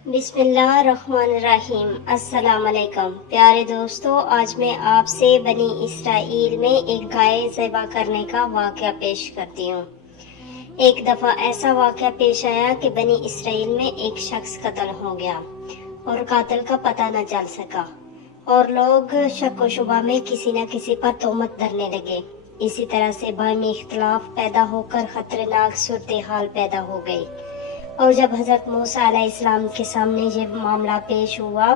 बिस्मिल्लाहिर्रहमानिर्रहीम। अस्सलाम वालेकुम प्यारे दोस्तों, आज मैं आपसे बनी इसराइल में एक गाय ज़िबा करने का वाक़या पेश करती हूँ। एक दफ़ा ऐसा वाक़या पेश आया कि बनी इसराइल में एक शख्स कत्ल हो गया और कातिल का पता न चल सका और लोग शक व शुबा में किसी न किसी पर तोहमत धरने लगे। इसी तरह से बाहमी इख्तिलाफ पैदा होकर खतरनाक सूरत हाल पैदा हो गई। और जब हज़रत मूसा अलैहिस्सलाम के सामने ये मामला पेश हुआ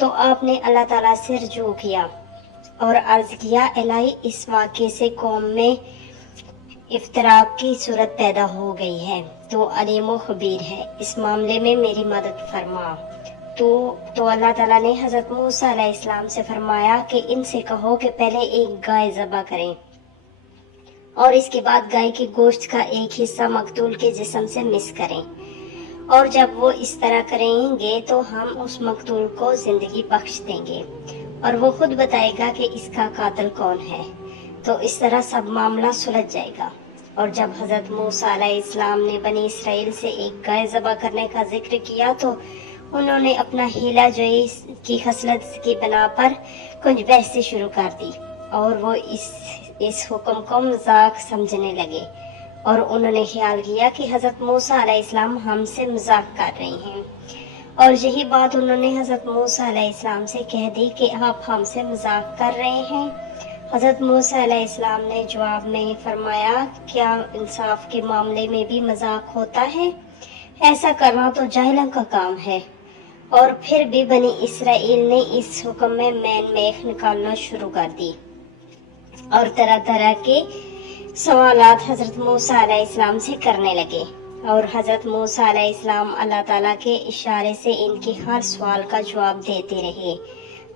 तो आपने अल्लाह ताला से रुजू किया और अर्ज किया, इलाही इस वाक़े से कौम में इफ्तराक की सूरत पैदा हो गई है, तो अलीम व खबीर है, इस मामले में मेरी मदद फरमा। तो अल्लाह ताला ने हज़रत मूसा अलैहिस्सलाम से फरमाया कि इनसे कहो कि पहले एक गाय ज़बह करें और इसके बाद गाय के गोश्त का एक हिस्सा मकतूल के जिस्म से मिस करें, और जब वो इस तरह करेंगे तो हम उस मकतूल को जिंदगी बख्श देंगे और वो खुद बताएगा कि इसका कातिल कौन है। तो इस तरह सब मामला सुलझ जाएगा। और जब हज़रत मूसा अलैहिस्सलाम ने बनी इसराइल से एक गाय ज़बह करने का जिक्र किया तो उन्होंने अपना हीला जोई की खसलत की बना पर कुछ बहसें शुरू कर दी और वो इस हुक्म को मजाक समझने लगे और उन्होंने ख्याल किया कि हज़रत मूसा अलैहिस्सलाम हमसे मजाक कर रही हैं। और यही बात उन्होंने हज़रत मूसा अलैहिस्सलाम से कह दी कि आप हमसे मजाक कर रहे हैं। हज़रत मूसा अलैहिस्सलाम ने जवाब में फरमाया, क्या इंसाफ के मामले में भी मजाक होता है? ऐसा करना तो जाहिलों का काम है। और फिर भी बनी इसराइल ने इस हुक्म में मैन मेख निकालना शुरू कर दी और तरह तरह के सवालात हज़रत मूसा अलैहिस्सलाम से करने लगे। और हज़रत मूसा अलैहिस्सलाम अल्लाह ताला के इशारे से इनके हर सवाल का जवाब देते रहे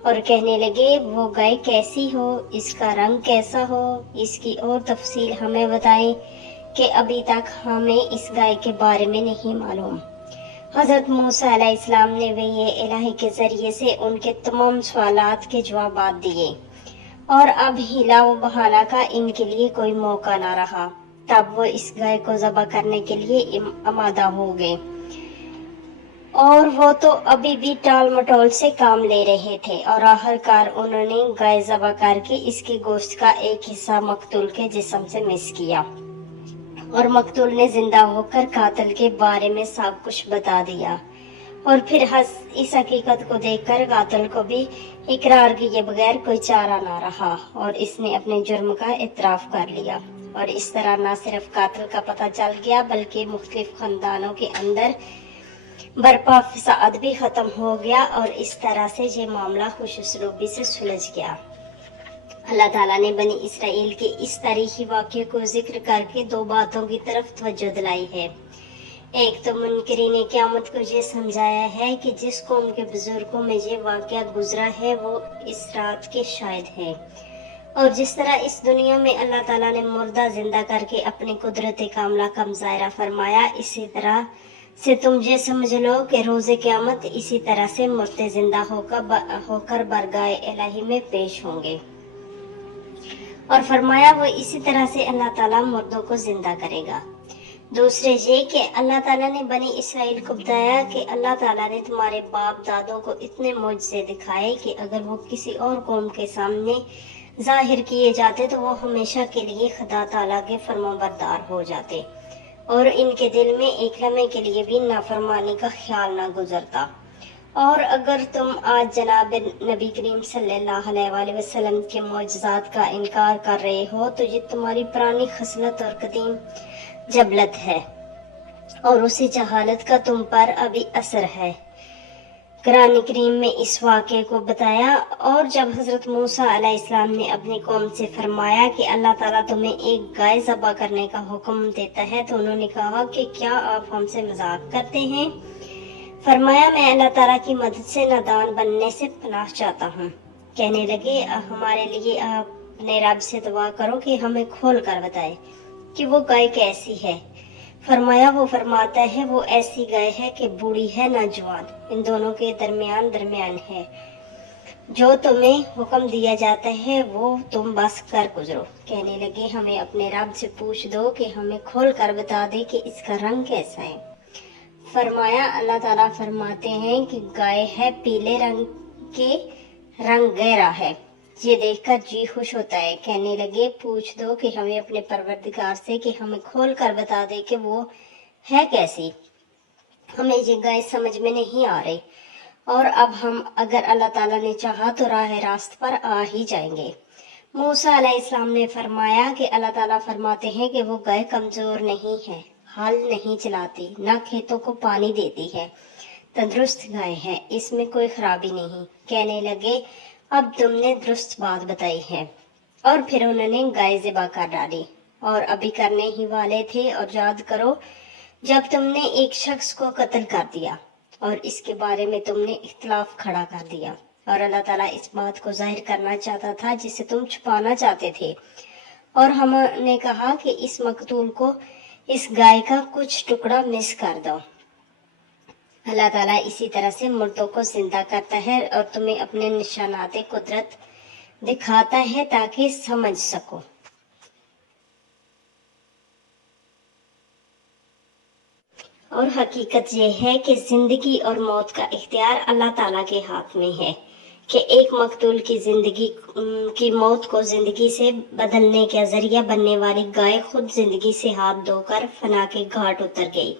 और कहने लगे, वो गाय कैसी हो, इसका रंग कैसा हो, इसकी और तफसील हमें बताएं कि अभी तक हमें इस गाय के बारे में नहीं मालूम। हज़रत मूसा अलैहिस्सलाम ने वही इलाही के ज़रिए से उनके तमाम सवालात के जवाब दिए और अब हिला व बहाना का इनके लिए कोई मौका ना रहा। तब वो इस गाय को ज़बह करने के लिए आमादा हो गए और वो तो अभी भी टाल मटोल से काम ले रहे थे और आखिरकार उन्होंने गाय ज़बह करके इसके गोश्त का एक हिस्सा मकतूल के जिस्म से मिस किया और मकतूल ने जिंदा होकर कातिल के बारे में सब कुछ बता दिया। और फिर इस हकीकत को देखकर कातिल को भी इकरार किए बगैर कोई चारा ना रहा और इसने अपने जुर्म का इतराफ कर लिया। और इस तरह न सिर्फ कातिल का पता चल गया बल्कि मुख्तलिफ खानदानों के अंदर बर्पा फसाद भी खत्म हो गया और इस तरह से ये मामला खुशउस्लूबी से सुलझ गया। अल्लाह ताला ने बनी इसराइल के इस तारीखी वाक़े को जिक्र करके दो बातों की तरफ तवज्जो दिलाई है। एक तो मुनकरीन क़यामत को ये समझाया है कि जिस कौम के बुजुर्गों में ये वाक़या गुजरा है वो इस रात के शाहिद है। और जिस तरह इस दुनिया में अल्लाह ताला ने मुर्दा जिंदा करके अपनी कुदरत कामला का मुज़ाहिरा फरमाया, इसी तरह से तुम ये समझ लो कि रोज़े क़यामत इसी तरह से मुर्दे जिंदा होकर बरगाह इलाही में पेश होंगे। और फरमाया वो इसी तरह से अल्लाह ताला मुर्दों को जिंदा करेगा। दूसरे ये कि अल्लाह ताला ने बनी इसराइल को बताया कि अल्लाह ताला ने तुम्हारे बाप दादों को इतने मुझसे दिखाए कि अगर वो किसी और कौम के सामने जाहिर किए जाते तो वो हमेशा के लिए खुदा ताला के फरमाबरदार हो जाते और इनके दिल में एक लम्हे के लिए भी नाफरमानी का ख्याल ना गुजरता। और अगर तुम आज जनाब नबी करीम सल्लल्लाहु अलैहि वसल्लम के मौजज़ात का इनकार कर रहे हो तो ये तुम्हारी पुरानी खसलत और कदीम जबलत है और उसी जहालत का तुम पर अभी असर है। कुरान करीम में इस वाक़े को बताया। और जब हज़रत मूसा अलैहिस्सलाम ने अपनी कौम से फरमाया कि अल्लाह ताला तुम्हें एक गाय ज़बह करने का हुक्म देता है तो उन्होंने कहा कि क्या आप हमसे मजाक करते हैं? फरमाया, मैं अल्लाह ताला की मदद से नादान बनने से पनाह चाहता हूँ। कहने लगे, हमारे लिए अपने रब से दुआ करो कि हमें खोल कर बताए कि वो गाय कैसी है। फरमाया, वो फरमाता है वो ऐसी गाय है कि बूढ़ी है ना जवान, इन दोनों के दरमियान है। जो तुम्हें हुक्म दिया जाता है वो तुम बस कर गुजरो। कहने लगे, हमें अपने रब से पूछ दो कि हमें खोल कर बता दे कि इसका रंग कैसा है। فرمایا اللہ تعالیٰ فرماتے ہیں کہ گائے ہے پیلے رنگ کے، رنگ گہرا ہے، یہ دیکھ کر جی خوش ہوتا ہے۔ کہنے لگے پوچھ دو کہ ہمیں اپنے پروردگار سے کہ ہمیں کھول کر بتا دے کہ وہ ہے کیسی، ہمیں یہ گائے سمجھ میں نہیں آ رہی، اور اب ہم اگر اللہ تعالیٰ نے چاہا تو راہ راست پر آ ہی جائیں گے۔ موسیٰ علیہ السلام نے فرمایا کہ اللہ تعالیٰ فرماتے ہیں کہ وہ گائے کمزور نہیں ہے، ہل نہیں چلاتی، نہ کھیتوں کو پانی دیتی ہے، تندرست گائے ہے، اس میں کوئی خرابی نہیں۔ کہنے لگے اب تم نے درست بات بتائی ہے، اور پھر انہوں نے گائے ذبح کر ڈالی، اور ابھی کرنے ہی والے تھے۔ اور یاد کرو جب تم نے ایک شخص کو قتل کر دیا اور اس کے بارے میں تم نے اختلاف کھڑا کر دیا، اور اللہ تعالیٰ اس بات کو ظاہر کرنا چاہتا تھا جسے تم چھپانا چاہتے تھے، اور ہم نے کہا کہ اس مقتول کو اس گائے کا کچھ ٹکڑا مس کر دو۔ اللہ تعالیٰ اسی طرح سے مردوں کو زندہ کرتا ہے اور تمہیں اپنے نشانات قدرت دکھاتا ہے تاکہ سمجھ سکو۔ اور حقیقت یہ ہے کہ زندگی اور موت کا اختیار اللہ تعالیٰ کے ہاتھ میں ہے، کہ ایک مقتول کی موت کو زندگی سے بدلنے کا ذریعہ بننے والی گائے خود زندگی سے ہاتھ دھو کر فنا کے گھاٹ اتر گئی۔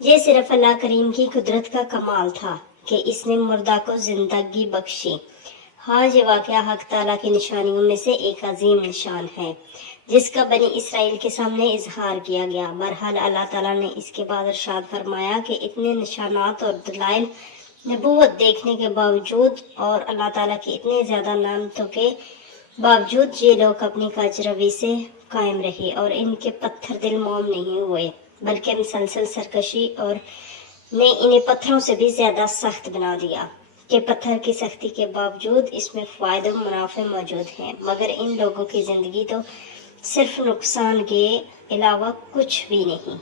یہ صرف اللہ کریم کی قدرت کا کمال تھا کہ اس نے مردہ کو زندگی بخشی۔ ہاں، یہ واقعہ حق تعالیٰ کی نشانیوں میں سے ایک عظیم نشان ہے جس کا بنی اسرائیل کے سامنے اظہار کیا گیا۔ بہرحال اللہ تعالیٰ نے اس کے بعد ارشاد فرمایا کہ اتنے نشانات اور دلائل نبوت دیکھنے کے باوجود اور اللہ تعالیٰ کی اتنے زیادہ نعمتوں کے باوجود یہ لوگ اپنی کج روی سے قائم رہے اور ان کے پتھر دل موم نہیں ہوئے، بلکہ مسلسل سرکشی اور نے انہیں پتھروں سے بھی زیادہ سخت بنا دیا، کہ پتھر کی سختی کے باوجود اس میں فائدہ و منافع موجود ہیں، مگر ان لوگوں کی زندگی تو صرف نقصان کے علاوہ کچھ بھی نہیں۔